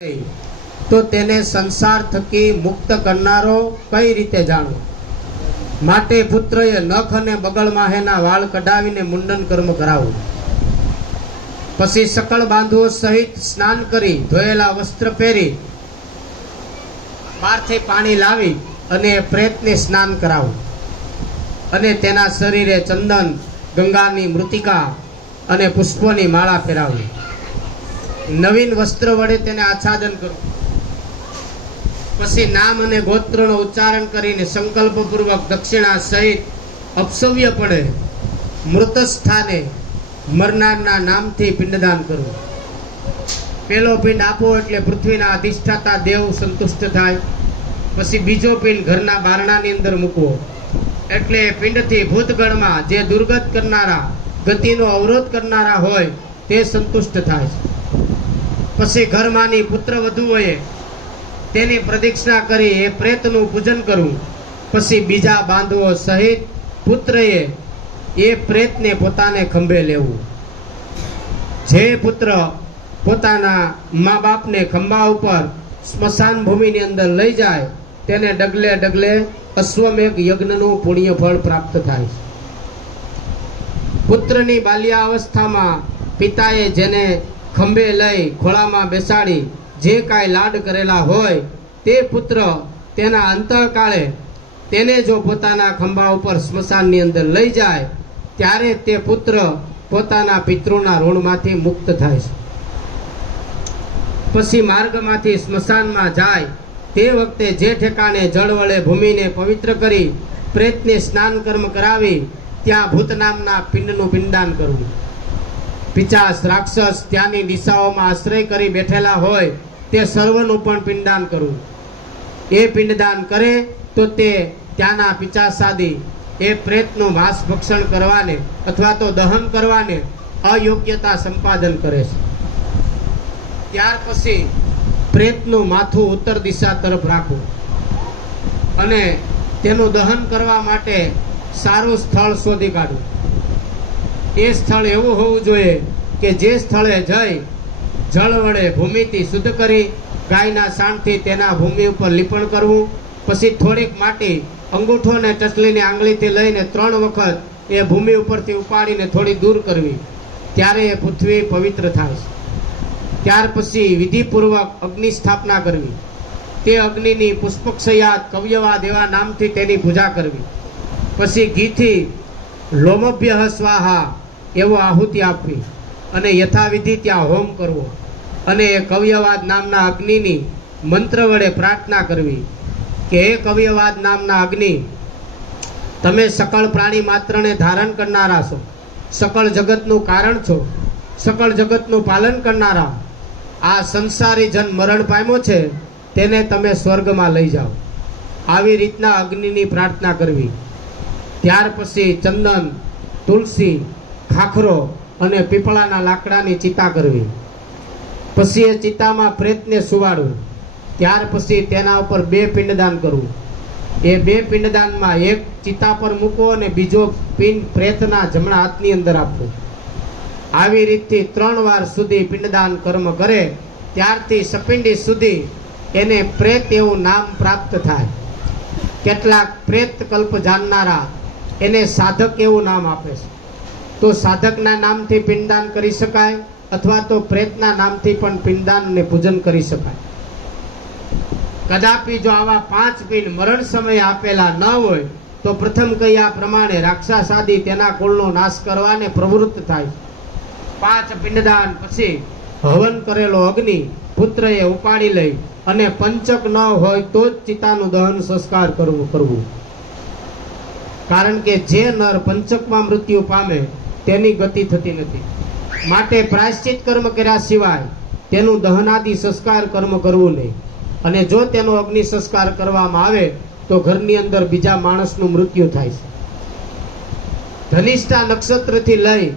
તો તેને સંસાર થકી મુક્ત કરનારો કઈ રીતે જાણવો માટે પુત્રએ નખ અને બગલ માહેના વાળ કઢાવીને મુંડન કર્મ કરાવવું પછી સકળ બાંધવો સહિત સ્નાન કરી ધોયેલા વસ્ત્ર પહેરી બહારથી પાણી લાવી અને પ્રેતને સ્નાન કરાવવું અને તેના શરીરે ચંદન, ગંગાની મૃતિકા અને પુષ્પોની માળા ફેરાવવી નવીન વસ્ત્ર વડે તેને આચ્છાદન કરો. પછી નામ અને ગોત્રનો ઉચ્ચારણ કરીને સંકલ્પપૂર્વક દક્ષિણા સહિત અપસવ્યપણે મૃત સ્થાને મરનારના નામથી પિંડદાન કરવું પેલો પિંડ આપો એટલે પૃથ્વીના અધિષ્ઠાતા દેવ સંતુષ્ટ થાય. પછી બીજો પિંડ ઘરના બારણાની અંદર મૂકવો. એટલે પિંડથી ભૂતગણમાં જે દુર્ગત કરનારા, ગતિનો અવરોધ કરનારા હોય તે સંતુષ્ટ થાય છે. પછી ઘરમાંની પુત્ર વધુઓએ તેની પ્રદક્ષિણા કરી એ પ્રેતનું પૂજન કરવું પછી બીજા બાંધવો સહિત પુત્રએ એ પ્રેતને પોતાને ખંભે લેવું. જે પુત્ર પોતાના મા બાપને ખંભા ઉપર સ્મશાન ભૂમિની અંદર લઈ જાય, તેને ડગલે ડગલે અશ્વમેઘ યજ્ઞનું પુણ્ય ફળ પ્રાપ્ત થાય. પુત્રની પુત્રની બાલ્યાવસ્થામાં પિતાએ જેને ખંભે લઈ ખોળામાં બેસાડી જે કાંઈ લાડ કરેલા હોય તે પુત્ર તેના અંતકાળે તેને જો પોતાના ખંભા ઉપર સ્મશાનની અંદર લઈ જાય, ત્યારે તે પુત્ર પોતાના પિતૃના ઋણમાંથી મુક્ત થાય છે. પછી માર્ગમાંથી સ્મશાનમાં જાય, તે વખતે જે ઠેકાણે જળ વડે ભૂમિને પવિત્ર કરી પ્રેતને સ્નાન કર્મ કરાવી, ત્યાં ભૂત નામના પિંડનું પિંડાન કરવું પિચાસ રાક્ષસ ત્યાંની દિશાઓમાં આશ્રય કરી બેઠેલા હોય તે સર્વનું પણ પિંડદાન કરવું એ પિંડદાન કરે તો તે ત્યાંના પિચાસાદી એ પ્રેતનું માંસ ભક્ષણ કરવાને અથવા તો દહન કરવાને અયોગ્યતા સંપાદન કરે છે. ત્યાર પછી પ્રેતનું માથું ઉત્તર દિશા તરફ રાખવું અને તેનું દહન કરવા માટે સારું સ્થળ શોધી કાઢવું. એ સ્થળ એવું હોવું જોઈએ કે જે સ્થળે જઈ જળ વડે ભૂમિથી શુદ્ધ કરી, ગાયના સાણથી તેના ભૂમિ ઉપર લીપણ કરવું, પછી થોડીક માટી અંગૂઠો અને ટસલીની આંગળીથી લઈને ત્રણ વખત એ ભૂમિ ઉપરથી ઉપાડીને થોડી દૂર કરવી. ત્યારે એ પૃથ્વી પવિત્ર થાય છે. ત્યાર પછી વિધિપૂર્વક અગ્નિ સ્થાપના કરવી. તે અગ્નિની પુષ્પક્ષયાત કવ્યવાદ એવા નામથી તેની પૂજા કરવી. પછી ઘીથી લોમભ્ય સ્વાહા એવો આહુતિ આપવી અને યથાવિધિ ત્યાં હોમ કરવો. અને એ કવ્યવાદ નામના અગ્નિની મંત્ર વડે પ્રાર્થના કરવી કે હે કવ્યવાદ નામના અગ્નિ, તમે સકળ પ્રાણી માત્રને ધારણ કરનારા છો. સકળ જગતનું કારણ છો. સકળ જગતનું પાલન કરનારા. આ સંસારી જન મરણ પામ્યો છે, તેને તમે સ્વર્ગમાં લઈ જાઓ. આવી રીતના અગ્નિની પ્રાર્થના કરવી. ત્યાર પછી ચંદન, તુલસી ખાખરો અને પીપળાના લાકડાની ચિતા કરવી. પછી એ ચિતામાં પ્રેતને સુવાડવું. ત્યાર પછી તેના ઉપર બે પિંડદાન કરવું. એ બે પિંડદાનમાં એક ચિતા પર મૂકવો અને બીજો પિંડ પ્રેતના જમણા હાથની અંદર આપવો. આવી રીતથી ત્રણ વાર સુધી પિંડદાન કર્મ કરે, ત્યારથી સપિંડી સુધી એને પ્રેત એવું નામ પ્રાપ્ત થાય. કેટલાક પ્રેત કલ્પ જાણનારા એને સાધક એવું નામ આપે છે. તો સાધકના નામથી પિંડદાન કરી શકાય અથવા તો પ્રેતના નામથી પણ પિંડદાન ને પૂજન કરી શકાય. કદાપી જો આવા પાંચ પિંડ મરણ સમયે આપેલા ન હોય, તો પ્રથમ કહ્યા પ્રમાણે રાક્ષસ આદિ તેના કુળનો નાશ કરવાને પ્રવૃત્ત થાય. પાંચ પિંડદાન પછી હવન કરેલો અગ્નિ પુત્રએ ઉપાડી લઈ અને પંચક ન હોય તો જ ચિતાનું દહન સંસ્કાર કરવું કરવું. કારણ કે જે નર પંચકમાં મૃત્યુ પામે તેની ગતિ થતી નથી. માટે પ્રાયશ્ચિત કર્મ કર્યા સિવાય તેનું દહનાદિ સંસ્કાર કર્મ કરવું નહીં. અને જો તેનો અગ્નિ સંસ્કાર કરવામાં આવે, તો ઘરની અંદર બીજા માણસનું મૃત્યુ થાય છે. ધનિષ્ઠા નક્ષત્રથી લઈ